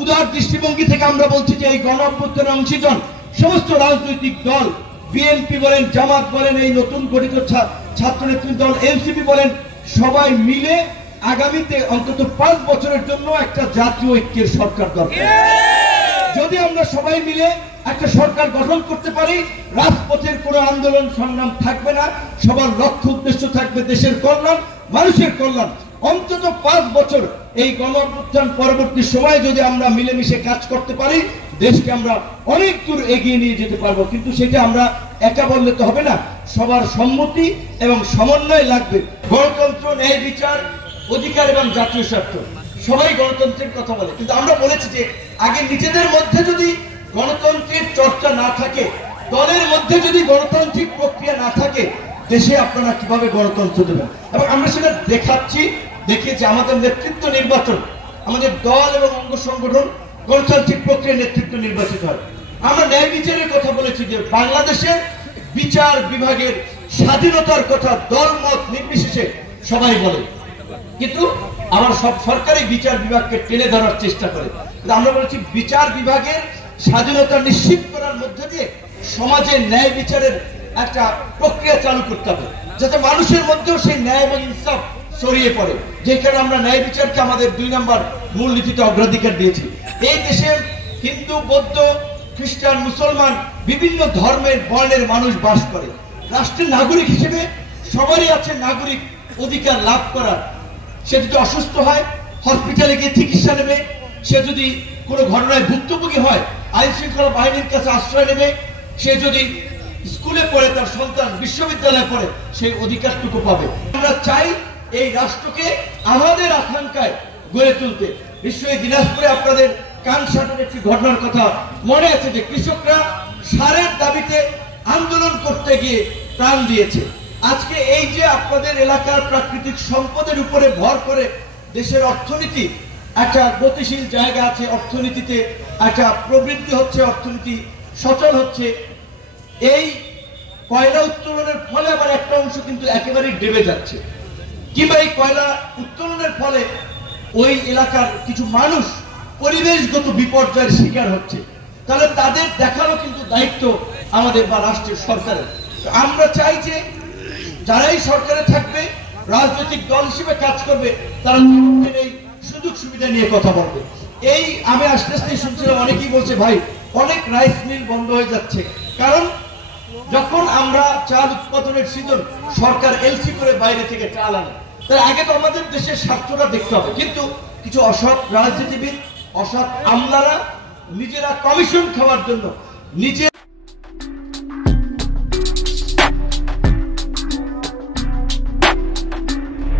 উদার দৃষ্টিভঙ্গি থেকে আমরা বলছি যে এই গণ অভ্যুত্থানের অংশীজন সমস্ত রাজনৈতিক দল, বিএনপি বলেন, জামাত বলেন, এই নতুন গঠিত ছাত্র নেতৃত্ব দল, এনসিপি বলেন, সবাই মিলে আগামীতে অন্তত 5 বছরের জন্য একটা জাতীয় ঐক্যের সরকার দরকার। যদি আমরা সবাই মিলে একটা সরকার গঠন করতে পারি, রাজপথের কোনো আন্দোলন সংগ্রাম থাকবে না, সবার লক্ষ্য উদ্দেশ্য থাকবে দেশের কল্যাণ, মানুষের কল্যাণ। অন্তত 5 বছর এই গণ অভ্যুত্থান পরবর্তী সময়ে যদি আমরা মিলেমিশে কাজ করতে পারি, দেশকে আমরা অনেক দূর এগিয়ে নিয়ে যেতে পারবো। কিন্তু সেটা আমরা একা বললে তো হবে না, সবার সম্মতি এবং সমন্বয় লাগবে। গণতন্ত্র, ন্যায় বিচার, অধিকার এবং জাতীয় স্বার্থ, সবাই গণতন্ত্রের কথা বলে, কিন্তু আমরা বলেছি যে আগে নিজেদের মধ্যে যদি গণতন্ত্রের চর্চা না থাকে, দলের মধ্যে যদি গণতান্ত্রিক প্রক্রিয়া না থাকে, দেশে আপনারা কিভাবে গণতন্ত্র দেবেন? এবং আমরা সেটা দেখিয়েছি আমাদের নেতৃত্ব নির্বাচন, আমাদের দল এবং অঙ্গ সংগঠন গণতান্ত্রিক প্রক্রিয়ার নেতৃত্ব নির্বাচিত হয়। আমরা ন্যায় বিচারের কথা বলেছি যে বাংলাদেশের বিচার বিভাগের স্বাধীনতার কথা দল মত নির্বিশেষে সবাই বলে, কিন্তু আমার সব সরকারি বিচার বিভাগকে টেনে ধরার চেষ্টা করে। আমরা বলেছি বিচার বিভাগের স্বাধীনতা নিশ্চিত করার মধ্যে দিয়ে সমাজে ন্যায় বিচারের একটা প্রক্রিয়া চালু করতে হবে, যাতে মানুষের মধ্যেও সেই ন্যায় এবং ইনসাফ ছড়িয়ে পড়ে। যেখানে আমরা ন্যায় বিচারকে আমাদের 2 নম্বর মূলনীতিতে অগ্রাধিকার দিয়েছি। এই দেশে হিন্দু, বৌদ্ধ, খ্রিস্টান, মুসলমান বিভিন্ন ধর্মের বর্ণের মানুষ বাস করে। রাষ্ট্রের নাগরিক হিসেবে সবারই আছে নাগরিক অধিকার লাভ করার। সে যদি অসুস্থ হয় হসপিটালে গিয়ে চিকিৎসা নেবে, সে যদি কোনো ঘটনায় ভুক্তভোগী হয় আইন শৃঙ্খলা বাহিনীর কাছে আশ্রয় নেবে, সে যদি স্কুলে পড়ে, তার সন্তান বিশ্ববিদ্যালয়ে পড়ে, সেই অধিকারটুকু পাবে। আমরা চাই এই রাষ্ট্রকে আমাদের আকাঙ্ক্ষায় গড়ে তুলতে। নিশ্চয়ই দিনাজপুরে আপনাদের কানসাটের একটি ঘটনার কথা মনে আছে, যে কৃষকরা সারের দাবিতে আন্দোলন করতে গিয়ে প্রাণ দিয়েছে। আজকে এই যে আপনাদের এলাকার প্রাকৃতিক সম্পদের উপরে ভর করে দেশের অর্থনীতি একটা গতিশীল জায়গা আছে, অর্থনীতিতে একটা প্রবৃদ্ধি হচ্ছে, অর্থনীতি সচল হচ্ছে, এই কয়লা উত্তোলনের ফলে আবার একটা অংশ কিন্তু একেবারেই ডেবে যাচ্ছে, কিংবা এই কয়লা উত্তোলনের ফলে ওই এলাকার কিছু মানুষ পরিবেশগত বিপর্যয়ের শিকার হচ্ছে, তাহলে তাদের দেখারও কিন্তু দায়িত্ব আমাদের বা রাষ্ট্রের সরকারের। আমরা চাই যে যারাই সরকারে থাকবে, রাজনৈতিক দল হিসেবে কাজ করবে, তারা এই সুযোগ সুবিধা নিয়ে কথা বলবে। এই আমি আস্তে আস্তে শুনছিলাম অনেকেই বলছে ভাই অনেক রাইস মিল বন্ধ হয়ে যাচ্ছে, কারণ যখন আমরা চাল উৎপাদনের সিজন সরকার এলসি করে বাইরে থেকে চাল আনে, তার আগে তো আমাদের দেশের স্বার্থটা দেখতে হবে। কিন্তু কিছু অসৎ রাজনীতিবিদ, অসৎ আমলারা নিজেরা কমিশন খাওয়ার জন্য নিজে